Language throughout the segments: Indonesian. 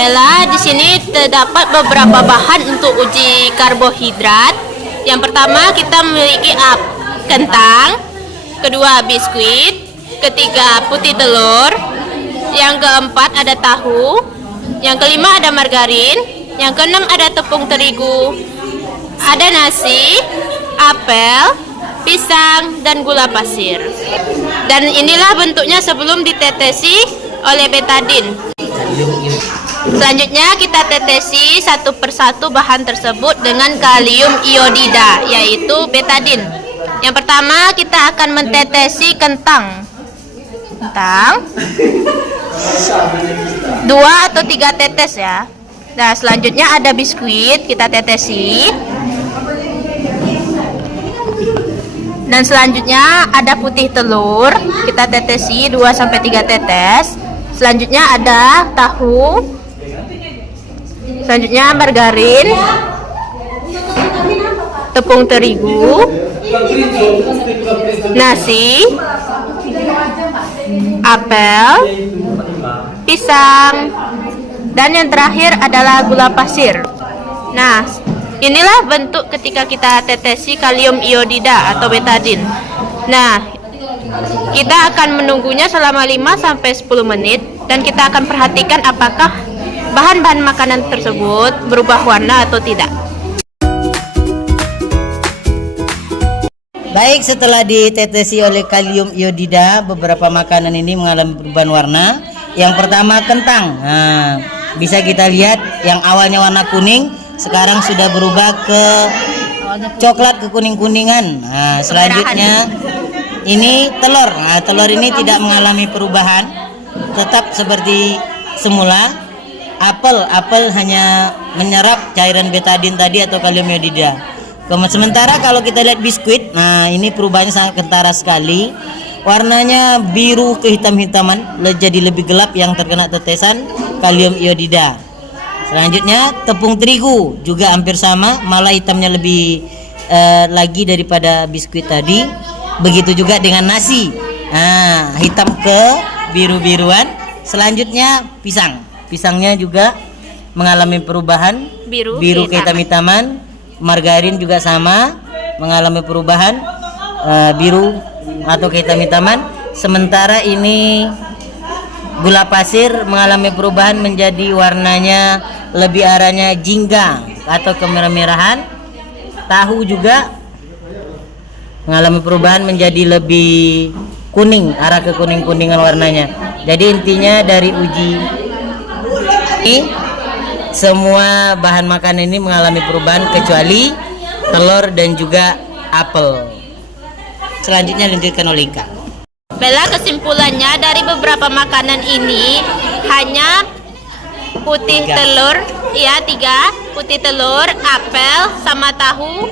Bella, di sini terdapat beberapa bahan untuk uji karbohidrat. Yang pertama kita memiliki kentang, kedua biskuit, ketiga putih telur, yang keempat ada tahu, yang kelima ada margarin, yang keenam ada tepung terigu, ada nasi, apel, pisang, dan gula pasir. Dan inilah bentuknya sebelum ditetesi oleh betadin. Selanjutnya kita tetesi satu persatu bahan tersebut dengan kalium iodida, yaitu betadin. Yang pertama kita akan mentetesi kentang 2 atau 3 tetes ya. Nah, selanjutnya ada biskuit, kita tetesi. Dan selanjutnya ada putih telur, kita tetesi 2 sampai 3 tetes. Selanjutnya ada tahu. Selanjutnya margarin, tepung terigu, nasi, apel, pisang, dan yang terakhir adalah gula pasir. Nah, inilah bentuk ketika kita tetesi kalium iodida atau betadin. Nah, kita akan menunggunya selama 5-10 menit dan kita akan perhatikan apakah bahan-bahan makanan tersebut berubah warna atau tidak. Baik, setelah ditetesi oleh kalium iodida, beberapa makanan ini mengalami perubahan warna. Yang pertama kentang. Nah, bisa kita lihat yang awalnya warna kuning sekarang sudah berubah ke coklat, ke kuning-kuningan. Nah, selanjutnya ini telur. Nah, telur ini tidak mengalami perubahan, tetap seperti semula. Apel hanya menyerap cairan betadin tadi atau kalium iodida. Sementara kalau kita lihat biskuit, nah ini perubahannya sangat kentara sekali. Warnanya biru kehitam-hitaman, jadi lebih gelap yang terkena tetesan kalium iodida. Selanjutnya tepung terigu juga hampir sama, malah hitamnya lebih lagi daripada biskuit tadi. Begitu juga dengan nasi, nah hitam ke biru-biruan. Selanjutnya pisangnya juga mengalami perubahan biru kehitam-hitaman. Margarin juga sama mengalami perubahan biru atau kehitam-hitaman. Sementara ini gula pasir mengalami perubahan menjadi warnanya lebih arahnya jingga atau kemerah-merahan. Tahu juga mengalami perubahan menjadi lebih kuning, arah ke kuning-kuningan warnanya. Jadi intinya dari uji ini semua bahan makanan ini mengalami perubahan kecuali telur dan juga apel. Selanjutnya lanjutkan oleh Ika. Bella, kesimpulannya dari beberapa makanan ini hanya putih telur, ya 3, putih telur, apel, sama tahu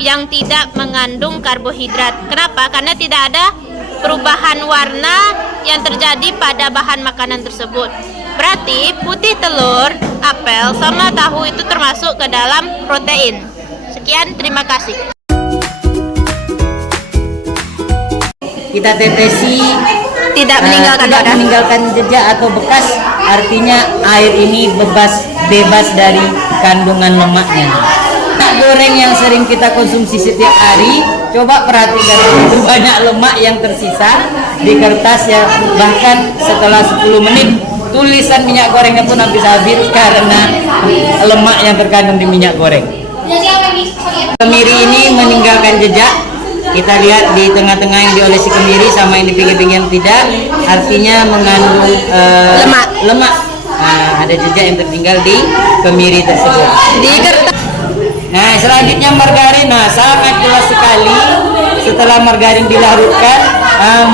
yang tidak mengandung karbohidrat. Kenapa? Karena tidak ada perubahan warna yang terjadi pada bahan makanan tersebut. Berarti putih telur, apel, sama tahu itu termasuk ke dalam protein. Sekian, terima kasih. Kita tetesi Tidak meninggalkan jejak atau bekas, artinya air ini bebas dari kandungan lemaknya. Minyak goreng yang sering kita konsumsi setiap hari, coba perhatikan itu banyak lemak yang tersisa di kertas ya. Bahkan setelah 10 menit tulisan minyak gorengnya pun habis karena lemak yang terkandung di minyak goreng. Kemiri ini meninggalkan jejak. Kita lihat di tengah-tengah yang diolesi kemiri sama yang di pinggir-pinggir yang tidak, artinya mengandung lemak. Nah, ada jejak yang tertinggal di kemiri tersebut. Nah, selanjutnya margarin. Nah, sangat jelas sekali setelah margarin dilarutkan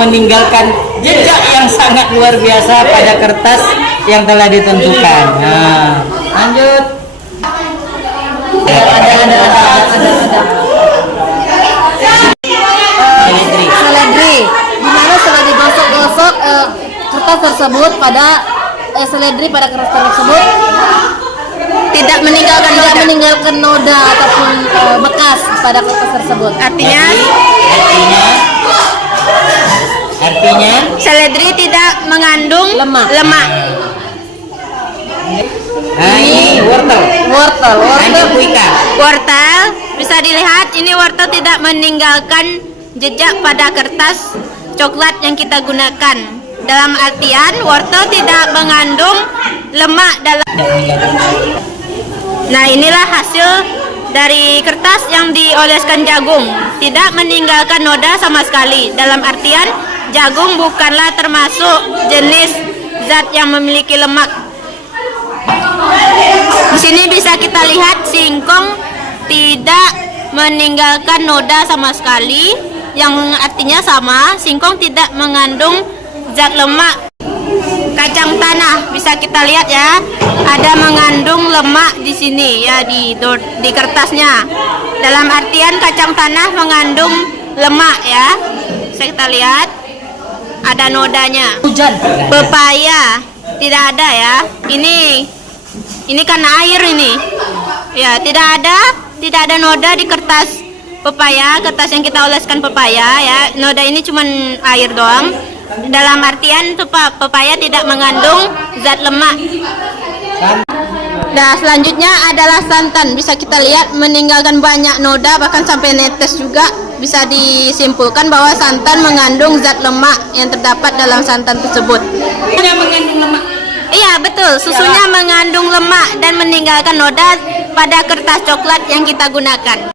meninggalkan jejak yang sangat luar biasa pada kertas yang telah ditentukan. Nah, lanjut. Seledri, dimana setelah digosok-gosok kertas tersebut seledri pada kertas tersebut Tidak meninggalkan noda ataupun bekas pada kertas tersebut. Artinya Artinya seledri tidak mengandung lemak. wortel. Lanjut Bu Ika. Wortel, bisa dilihat ini wortel tidak meninggalkan jejak pada kertas coklat yang kita gunakan. Dalam artian wortel tidak mengandung lemak dalam. Nah, inilah hasil dari kertas yang dioleskan jagung. Tidak meninggalkan noda sama sekali. Dalam artian jagung bukanlah termasuk jenis zat yang memiliki lemak. Di sini bisa kita lihat singkong tidak meninggalkan noda sama sekali, yang artinya sama, singkong tidak mengandung zat lemak. Kacang tanah bisa kita lihat ya, ada mengandung lemak di sini ya di kertasnya. Dalam artian kacang tanah mengandung lemak ya. Bisa kita lihat ada nodanya. Hujan. Pepaya tidak ada ya. Ini kan air ini. Ya, tidak ada noda di kertas pepaya, kertas yang kita oleskan pepaya ya. Noda ini cuma air doang. Dalam artian pepaya tidak mengandung zat lemak. Nah, selanjutnya adalah santan. Bisa kita lihat meninggalkan banyak noda, bahkan sampai netes juga. Bisa disimpulkan bahwa santan mengandung zat lemak yang terdapat dalam santan tersebut. Tidak mengandung lemak. Iya, betul. Susunya mengandung lemak dan meninggalkan noda pada kertas coklat yang kita gunakan.